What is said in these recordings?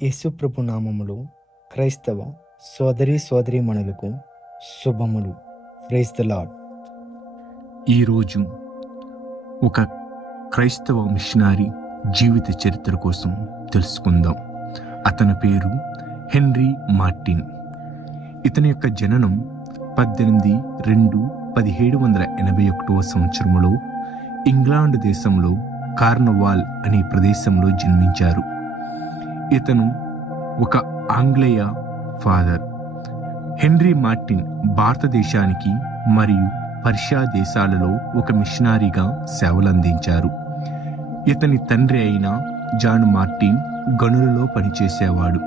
యేసుప్రభు నామములో క్రైస్తవ సోదరీమణులకు శుభములు. Praise the Lord. ఈరోజు ఒక క్రైస్తవ మిషనరీ జీవిత చరిత్ర కోసం తెలుసుకుందాం. అతని పేరు హెన్రీ మార్టిన్. ఇతని యొక్క జననం 18/2/1781 సంవత్సరంలో ఇంగ్లాండ్ దేశంలో కార్నవాల్ అనే ప్రదేశంలో జన్మించారు. ఇతను ఒక ఆంగ్లేయ ఫాదర్. హెన్రీ మార్టిన్ భారతదేశానికి మరియు పర్షియా దేశాలలో ఒక మిషనరీగా సేవలందించారు. ఇతని తండ్రి అయిన జాన్ మార్టిన్ గనులలో పనిచేసేవాడు.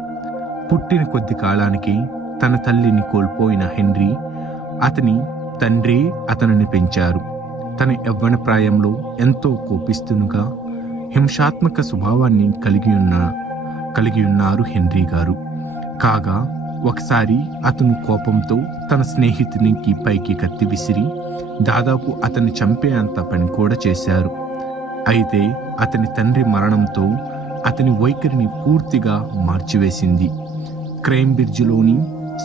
పుట్టిన కొద్ది కాలానికి తన తల్లిని కోల్పోయిన హెన్రీ అతని తండ్రి అతనిని పెంచారు. తన యవ్వన ప్రాయంలో ఎంతో కోపిస్తునుగా హింసాత్మక స్వభావాన్ని కలిగి ఉన్నారు హెన్రీ గారు. కాగా ఒకసారి అతను కోపంతో తన స్నేహితునికి పైకి కత్తి విసిరి దాదాపు అతన్ని చంపేంత పని కూడా చేశారు. అయితే అతని తండ్రి మరణంతో అతని వైఖరిని పూర్తిగా మార్చివేసింది. క్రేంబ్రిడ్జిలోని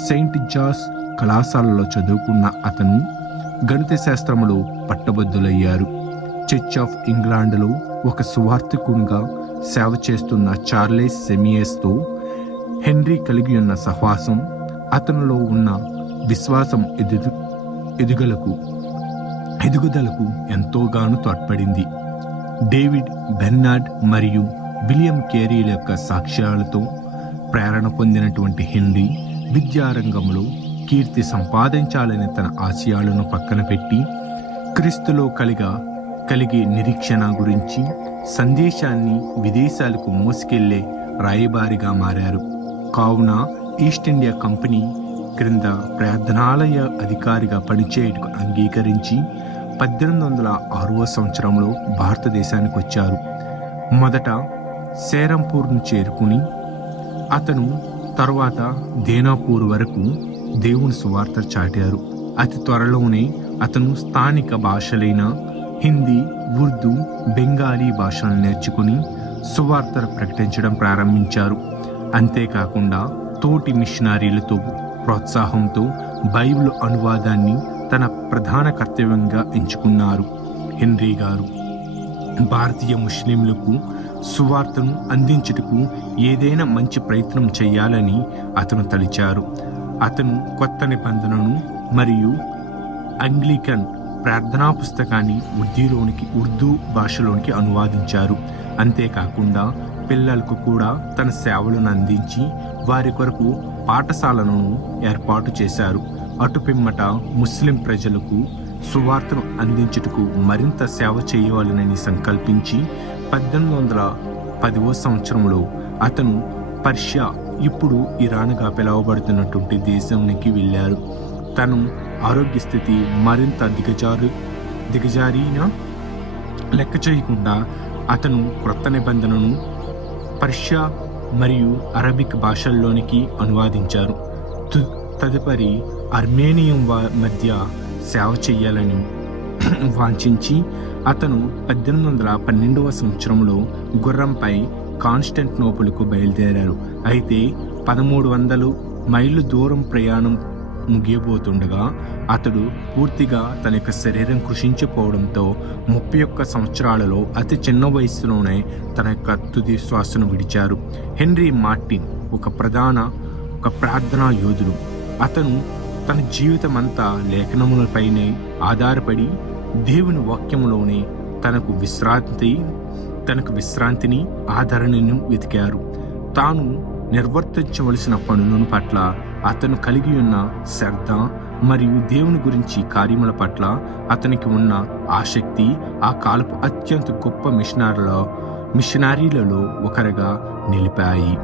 సెయింట్ జార్జ్ కళాశాలలో చదువుకున్న అతను గణిత శాస్త్రములో పట్టభద్రులయ్యారు. చర్చ్ ఆఫ్ ఇంగ్లాండ్లో ఒక సువార్థికునిగా సేవ చేస్తున్న చార్లెస్ సెమియస్తో హెన్రీ కలిగి ఉన్న సహవాసం అతనిలో ఉన్న విశ్వాసం ఎదుగుదలకు ఎంతోగానో తోడ్పడింది. డేవిడ్ బెర్నార్డ్ మరియు విలియం కేరీల యొక్క సాక్ష్యాలతో ప్రేరణ పొందినటువంటి హెన్రీ విద్యారంగంలో కీర్తి సంపాదించాలని తన ఆశయాలను పక్కన పెట్టి క్రీస్తులో కలిగే నిరీక్షణ గురించి సందేశాన్ని విదేశాలకు మోసుకెళ్లే రాయబారిగా మారారు. కావున ఈస్ట్ ఇండియా కంపెనీ క్రింద ప్రార్థనాలయ అధికారిగా పనిచేయటకు అంగీకరించి 1806 సంవత్సరంలో భారతదేశానికి వచ్చారు. మొదట సేరంపూర్ను చేరుకుని అతను తరువాత దేనాపూర్ వరకు దేవుని సువార్త చాటారు. అతి త్వరలోనే అతను స్థానిక భాషలైన హిందీ, ఉర్దూ, బెంగాలీ భాషలను నేర్చుకుని సువార్తను ప్రకటించడం ప్రారంభించారు. అంతేకాకుండా తోటి మిషనరీలతో ప్రోత్సాహంతో బైబిల్ అనువాదాన్ని తన ప్రధాన కర్తవ్యంగా ఎంచుకున్నారు. హెన్రీ గారు భారతీయ ముస్లింలకు సువార్తను అందించుటకు ఏదైనా మంచి ప్రయత్నం చేయాలని అతను తలిచారు. అతను కొత్త నిబంధనను మరియు అంగ్లికన్ ప్రార్థనా పుస్తకాన్ని ఉర్దూ భాషలోనికి అనువాదించారు. అంతేకాకుండా పిల్లలకు కూడా తన సేవలను అందించి వారి కొరకు పాఠశాలను ఏర్పాటు చేశారు. అటుపిమ్మట ముస్లిం ప్రజలకు సువార్తను అందించుటకు మరింత సేవ చేయవాలని సంకల్పించి 1810 సంవత్సరంలో అతను పర్షియా, ఇప్పుడు ఇరాన్గా పిలువబడుతున్నటువంటి దేశానికి వెళ్ళారు. తను ఆరోగ్య స్థితి మరింత దిగజారిన లెక్క చేయకుండా అతను క్రొత్త నిబంధనను పర్షియా మరియు అరబిక్ భాషల్లోనికి అనువాదించారు. తదుపరి అర్మేనియం మధ్య సేవ చేయాలని వాంఛించి అతను 1812 సంవత్సరంలో గుర్రంపై కాన్స్టాంటినోపుల్కు బయలుదేరారు. అయితే 1300 మైళ్ళు దూరం ప్రయాణం ముగియబోతుండగా అతడు పూర్తిగా తన యొక్క శరీరం కృషించిపోవడంతో 31 సంవత్సరాలలో అతి చిన్న వయసులోనే తన యొక్క తుది శ్వాసను విడిచారు. హెన్రీ మార్టిన్ ఒక ప్రార్థనా యోధుడు. అతను తన జీవితమంతా లేఖనములపైనే ఆధారపడి దేవుని వాక్యములోనే తనకు విశ్రాంతిని ఆదరణను వెతికారు. తాను నిర్వర్తించవలసిన పనులను పట్ల అతను కలిగి ఉన్న శ్రద్ధ మరియు దేవుని గురించి కార్యముల పట్ల అతనికి ఉన్న ఆసక్తి ఆ కాలపు అత్యంత గొప్ప మిషనరీలలో ఒకరిగా నిలిపాయి.